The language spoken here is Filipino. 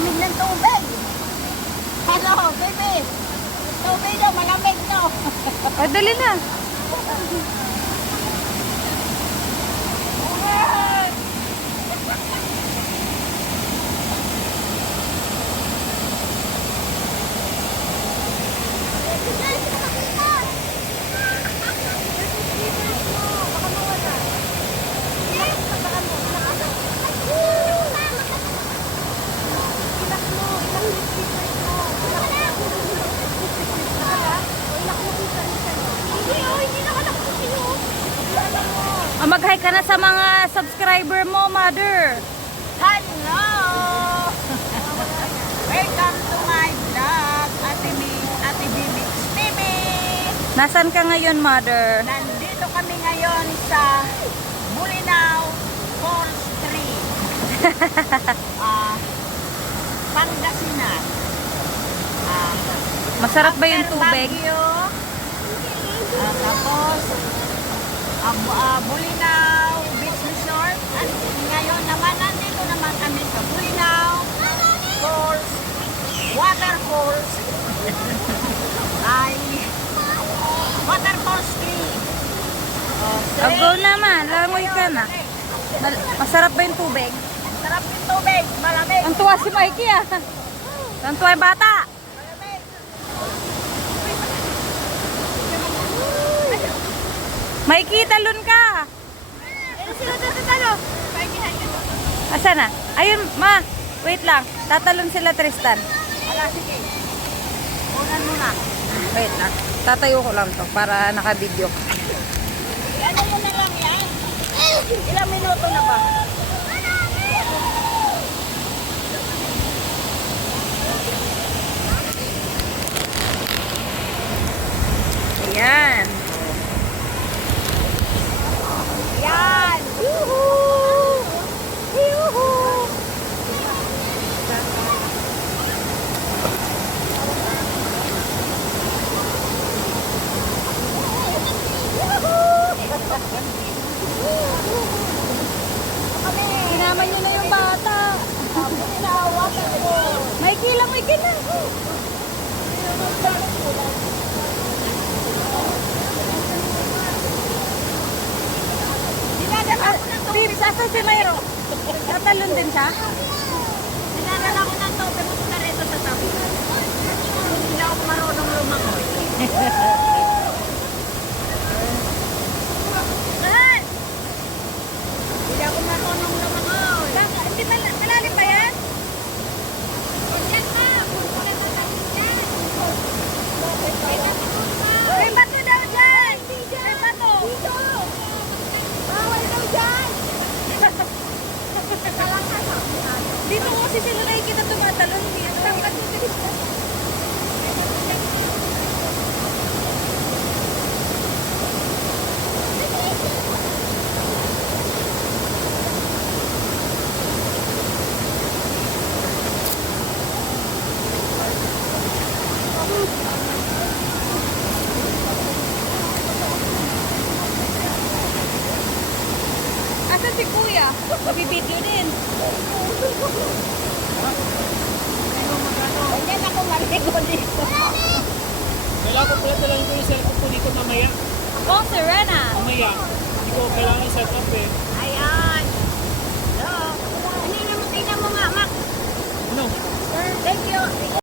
lamig ng tubig. Ano, baby? Tubig daw, malamig daw. O, dali na. Mag-hi ka na sa mga subscriber mo, mother. Hello! Welcome to my vlog, Ate Bimix TV. Nasaan ka ngayon, mother? Nandito kami ngayon sa Bulinaw, Falls 3. Pangasinan. Masarap ba yung After tubig? Baguio, tapos Bulinaw Beach Resort. At ngayon naman, nandito naman kami sa Bulinaw Falls, Waterfalls. Ay, Waterfalls 3. Go naman, langoy ka na. Masarap ba yung tubig? Sarap yung tubig, malamig. Ang tuwa si Mikey ah. Ang tuwa yung bata. Malamig. Mikey, talon ka. Sino tatatalo? Asa na? Ayun, ma. Wait lang. Tatalon sila, Tristan. Wala, sige. Unan mo na. Wait lang. Tatayo ko lang to para naka-video. Ano yun na lang yan? Ilang minuto na ba? Ayan. Yan! Yuhuu! Yuhuu! Sinama nyo na yung bata. Mikey lang, Mikey lang. Bibs, asa si Mayro? Tatalon din siya? Sinadala ko ng tope mo sa reto sa tabi. Hindi ako marunong lumangoy. Asan si Kuya? Mabibidyo din. Hindi na ako maligo dito. Kailangan ko pala talagang ko yung cellphone ko dito mamaya. Ako, Serena. Mamaya. Hindi ko kailangan i-set up eh. Ayan. Hello. Tingnan mo nga, Mac. Ano? Thank you.